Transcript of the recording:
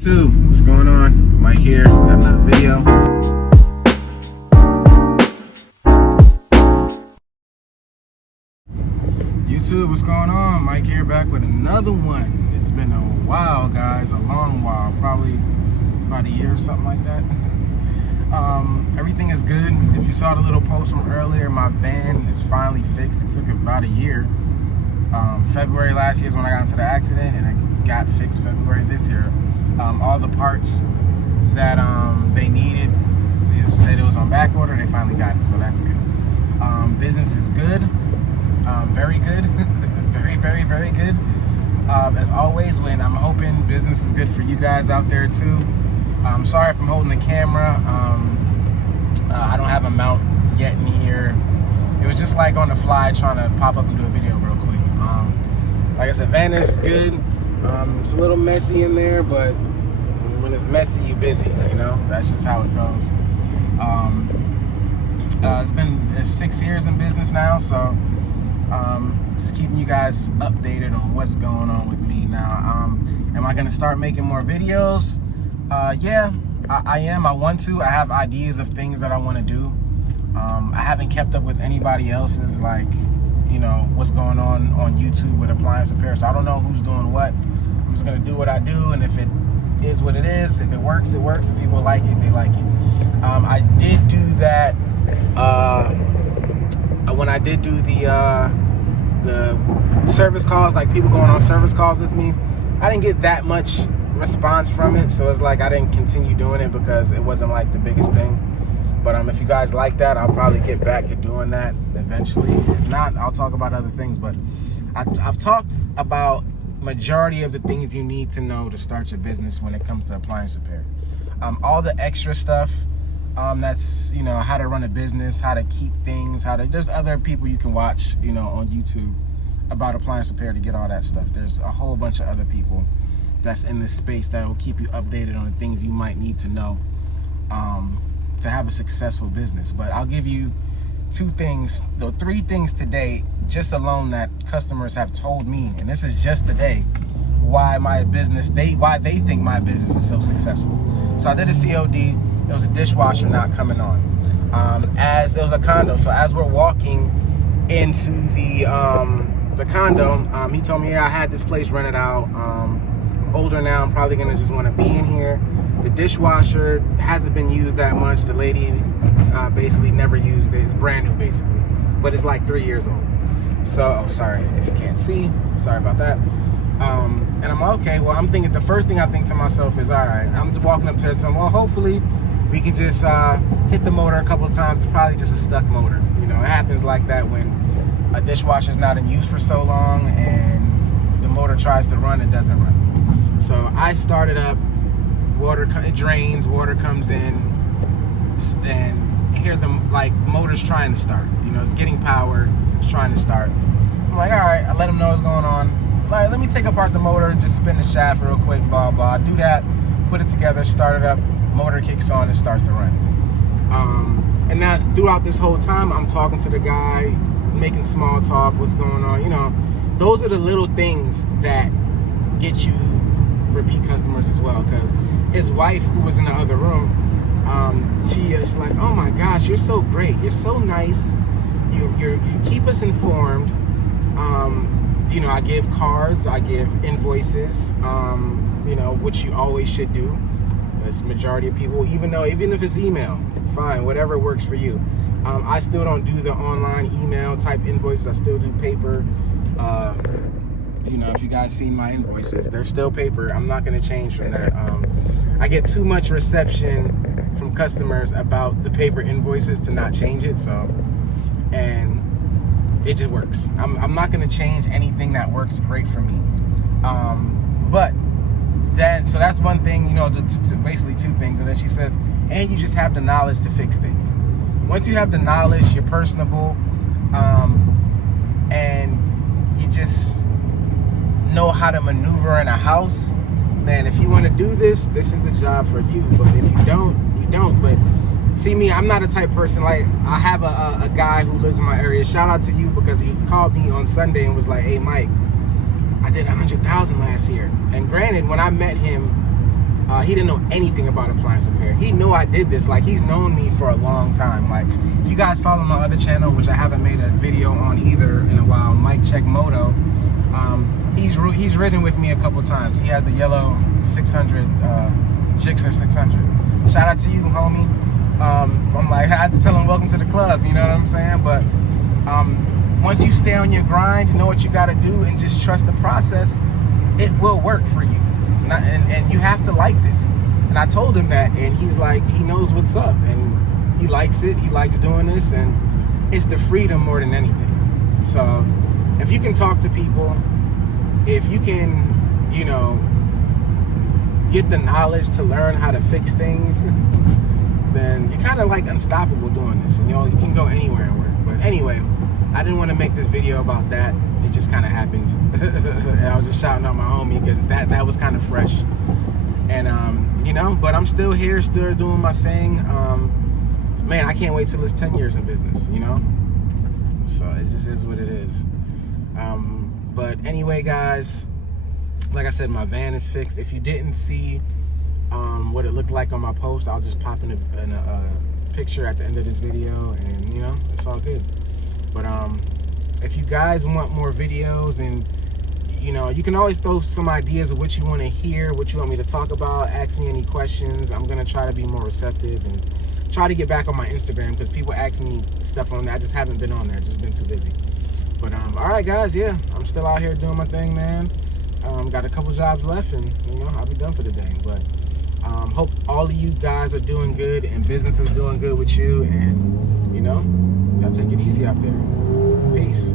What's going on? Mike here, got another video. YouTube, what's going on? Mike here, back with another one. It's been a while, guys, a long while, probably about a year or something like that. Everything is good. If you saw the little post from earlier, my van is finally fixed. It took about a year. February last year is when I got into the accident, and it got fixed February this year. All the parts that they needed, they said it was on back order, they finally got it, so that's good. Business is good, very good, very good. As always, when I'm hoping business is good for you guys out there too. I'm sorry if I'm holding the camera. I don't have a mount yet in here. It was just like on the fly trying to pop up and do a video real quick. Like I said, van is good. It's a little messy in there, but when it's messy, you're busy, you know? That's just how it goes. It's been 6 years in business now, so just keeping you guys updated on what's going on with me now. Am I gonna start making more videos? Yeah, I am. I want to. I have ideas of things that I want to do. I haven't kept up with anybody else's, like, you know, what's going on YouTube with appliance repair, so I don't know who's doing what. I'm just gonna do what I do, and if it is what it is, if it works, it works. If people like it, they like it. I did do that when I did do the service calls, like people going on service calls with me. I didn't get that much response from it, so it's like I didn't continue doing it because it wasn't like the biggest thing. But if you guys like that, I'll probably get back to doing that eventually. If not, I'll talk about other things. But I've talked about majority of the things you need to know to start your business when it comes to appliance repair. All the extra stuff, that's, you know, how to run a business, how to keep things, there's other people you can watch, you know, on YouTube about appliance repair to get all that stuff. There's a whole bunch of other people that's in this space that will keep you updated on the things you might need to know to have a successful business. But I'll give you three things today, just alone, that customers have told me, and this is just today, why they think my business is so successful. So I did a COD. It was a dishwasher not coming on. As it was a condo, so as we're walking into the condo, he told me, yeah, I had this place rented out. I'm older now, I'm probably gonna just want to be in here. The dishwasher hasn't been used that much. The lady basically never used it. It's brand new basically, but it's like 3 years old. So, sorry if you can't see, sorry about that. And I'm okay. Well, I'm thinking, the first thing I think to myself is, all right, I'm just walking up to her, well, hopefully we can just hit the motor a couple of times. It's probably just a stuck motor. You know, it happens like that when a dishwasher is not in use for so long and the motor tries to run, it doesn't run. So I started up, it drains, water comes in, and hear them, like, motor's trying to start. You know, it's getting power, it's trying to start. I'm like, all right, I let them know what's going on. All right, let me take apart the motor, just spin the shaft real quick, blah, blah. Do that, put it together, start it up, motor kicks on, and starts to run. And now, throughout this whole time, I'm talking to the guy, making small talk, what's going on, you know. Those are the little things that get you repeat customers as well, because his wife, who was in the other room, she's like, oh my gosh, you're so great, you're so nice, you keep us informed. You know, I give cards, I give invoices, you know, which you always should do. As majority of people, even if it's email, fine, whatever works for you. I still don't do the online email type invoices. I still do paper. You know, if you guys see my invoices, they're still paper. I'm not going to change from that. I get too much reception from customers about the paper invoices to not change it. So, and it just works. I'm not going to change anything that works great for me. So that's one thing, you know, basically two things. And then she says, and you just have the knowledge to fix things. Once you have the knowledge, you're personable, and you just know how to maneuver in a house, man, if you want to do this is the job for you. But if you don't, you don't. But see me, I'm not a type person, like, I have a guy who lives in my area, shout out to you, because he called me on Sunday and was like, hey Mike, I did 100,000 last year. And granted, when I met him, He didn't know anything about appliance repair. He knew I did this. Like, he's known me for a long time. Like, if you guys follow my other channel, which I haven't made a video on either in a while, Mike Check Moto, he's ridden with me a couple times. He has the yellow 600, Gixxer 600. Shout out to you, homie. I'm like, I had to tell him welcome to the club, you know what I'm saying? But once you stay on your grind, know what you got to do, and just trust the process, it will work for you. And you have to like this. And I told him that, and he's like, he knows what's up, and he likes it. He likes doing this, and it's the freedom more than anything. So if you can talk to people, if you can, you know, get the knowledge to learn how to fix things, then you're kind of like unstoppable doing this. And, you know, you can go anywhere and work. But anyway, I didn't want to make this video about that. It just kind of happened. And I was just shouting out my homie because that was kind of fresh. And, you know, but I'm still here, still doing my thing. Man, I can't wait till it's 10 years in business, you know? So it just is what it is. But anyway, guys, like I said, my van is fixed. If you didn't see what it looked like on my post, I'll just pop in a picture at the end of this video, and, you know, it's all good. But if you guys want more videos, and, you know, you can always throw some ideas of what you want to hear, what you want me to talk about, ask me any questions. I'm going to try to be more receptive and try to get back on my Instagram, because people ask me stuff on there. I just haven't been on there. I've just been too busy. But, all right, guys, yeah, I'm still out here doing my thing, man. Got a couple jobs left, and, you know, I'll be done for the day. But hope all of you guys are doing good, and business is doing good with you, and, you know, y'all take it easy out there. Peace.